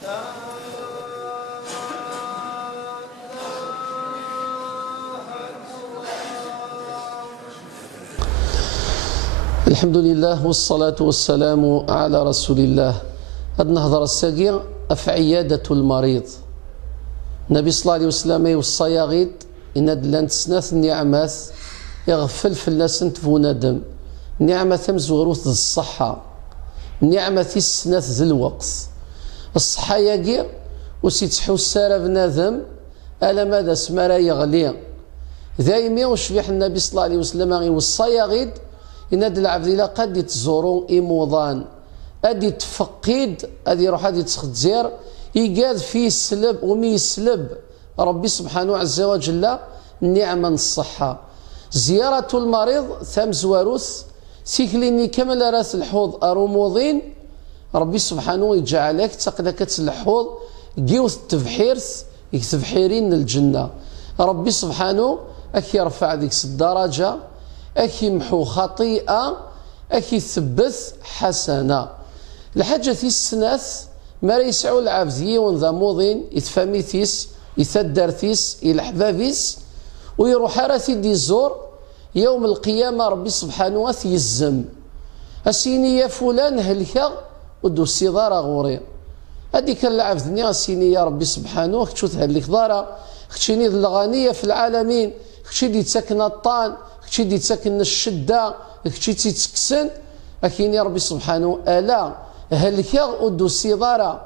الحمد لله والصلاة والسلام على رسول الله. هاد النهضرة الساقية في عيادة المريض. النبي صلى الله عليه وسلم يوصى يغيد إن دلانت سناث النعمات يغفل في الناس بونادم. نعمة مزوروث الصحة، نعمة السناث ذي الوقت. الصحة ياقي وسيتحو السارة بنادم ألا ماذا سمارا يغلي دايما وشبيح النبي صلى الله عليه وسلم يوصى يغيد إن هاد العبد إلا قد يتزورون إيموضان أدي يتفقد أدي يروح أدي يتخزير يقاد فيه السلب ومي يسلب ربي سبحانه عز وجل نعمة الصحة. زيارة المريض ثم زواروث سيكليني كامل راس الحوض أروموضين ربي سبحانه يجعلك تقلك الحوض جيوث التبحيرث يتبحيرين الجنة. ربي سبحانه أكي يرفع ذيك الدرجة، أكي يمحو خطيئة، أكي يثبت حسنة. الحاجة في السناث ما يسعو العبد يون ذا موضين يتفاميثيس يثدرثيس إلى حبابيس ويروح راسي دي الزور يوم القيامة ربي سبحانه يزم أسيني يا فلان هلكا ودو السيضارة غوري هذيك العبد نيا أسيني يا ربي سبحانه كتشو تهلك دارا كتشيني الغنية في العالمين كتشي دي تسكن الطان كتشي دي تسكن الشدة كتشي تتكسن أكيني ربي سبحانه ألا هلكا ودو السيضارة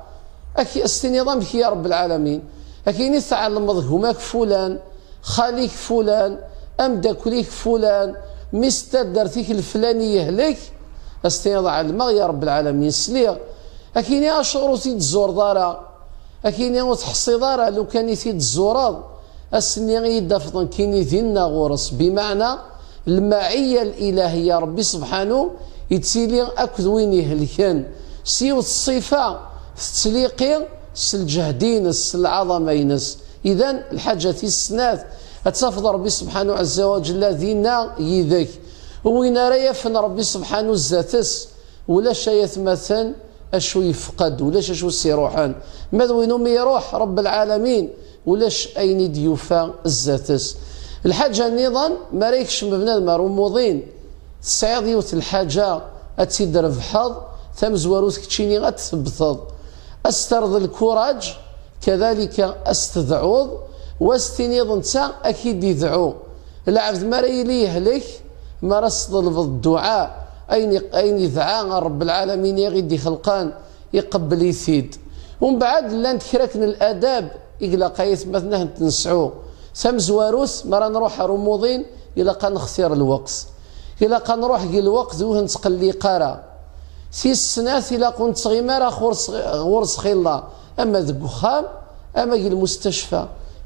أكي استنظام يا رب العالمين أكيني تعلم هماك فلان خاليك فلان أمداكليك فلان مستدرتيك الفلاني يهلك استنظام علماء يا رب العالمين سليغ أكيني أشعر تيد الزور دارا أكيني وتحصي دارا لو كان تيد الزوراد السني يدفضن كيني ذينا غورس بمعنى المعية الإلهية ربي سبحانه يتسيلي أكد وين يهلكن سيو الصفة تسليقي الجهدين العظمينس. إذن الحاجة السنات أتفضل ربي سبحانه عز وجل ذينا يذك وين رايا فن ربي سبحانه الزاتس ولا شيء يتمثل أشو يفقد ولاش أشو سيروحان ماذا وينهم يروح رب العالمين ولاش أين ديوفا الزاتس. الحاجة النظام ما رايكش بنادم رموضين تسعيض يوت الحاجة أتسيدر بحظ ثم زواروث كتشيني غتثبتض أسترض الكوراج كذلك أستدعوض واستنيض نتا أكيد يدعو العبد ما رايلي يهلك ما رصد الدعاء أين يدعى رب العالمين يغيدي خلقان يقبل يثيد ومن بعد لان تكركن الآداب إلا قايت مثلا تنسعو ثم زواروث مرة نروح رموضين إلا قا نختار الوقت إلا قا نروح الوقت وهن تقلي قارا سي السنات إلا كنت صغيمارا غورس خيلا أما ذك خام أما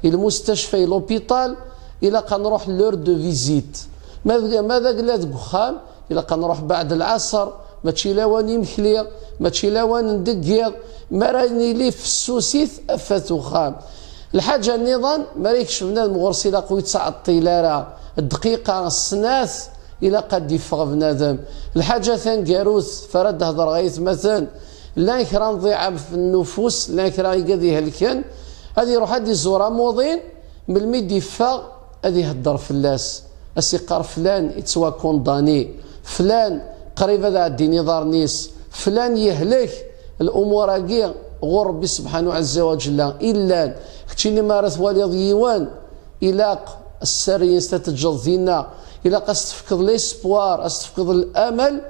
المستشفى لوبيتال إلا كنروح لور دو فيزيت ماذا قال ذك خام إلا كنروح بعد العصر ماشي لاوان يمكلي ماشي لاوان ندقيض ما راني لي في السوسيث أفاتو خام. الحاجة النظام ما ريكش بنادم غورس إلا قوي تعطي لارا الدقيقة السناث إلا قد يفغ بنادم. الحاجة ثان كاروث فرد هضر غيث مثلا لا يكرا ضيعة في النفوس لا يكرا يقضي هلكن هذه يروح هذه الزورة موضين من الميد يفغ هذه يهدر فلاس السيقار فلان يتسوى كونداني فلان قريب هذا الدين دارنيس فلان يهلك الأمور هاكي غور ربي سبحانه عز وجل إلا كتشيني مارث والي ديوان إلاق السرين ستتجل ذينا إلاق استفقد ليسبوار استفقد الأمل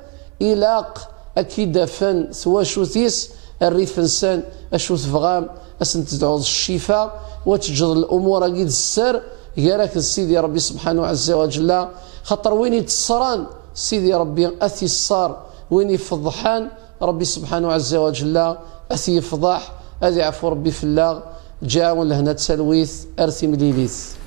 إلاق أكيد فن ثواشوثيس الريف إنسان أشوث فغام أسن تدعو الشفاء وتجد الأمور أكيد السر ياراك سيدي ربي سبحانه عز وجل خاطر وين يتصران سيدي ربي أثي الصار وين يفضحان ربي سبحانه عز وجل أثي يفضح أذي عفو ربي في الله جاء لهنا تسلويث أرثي مليليث.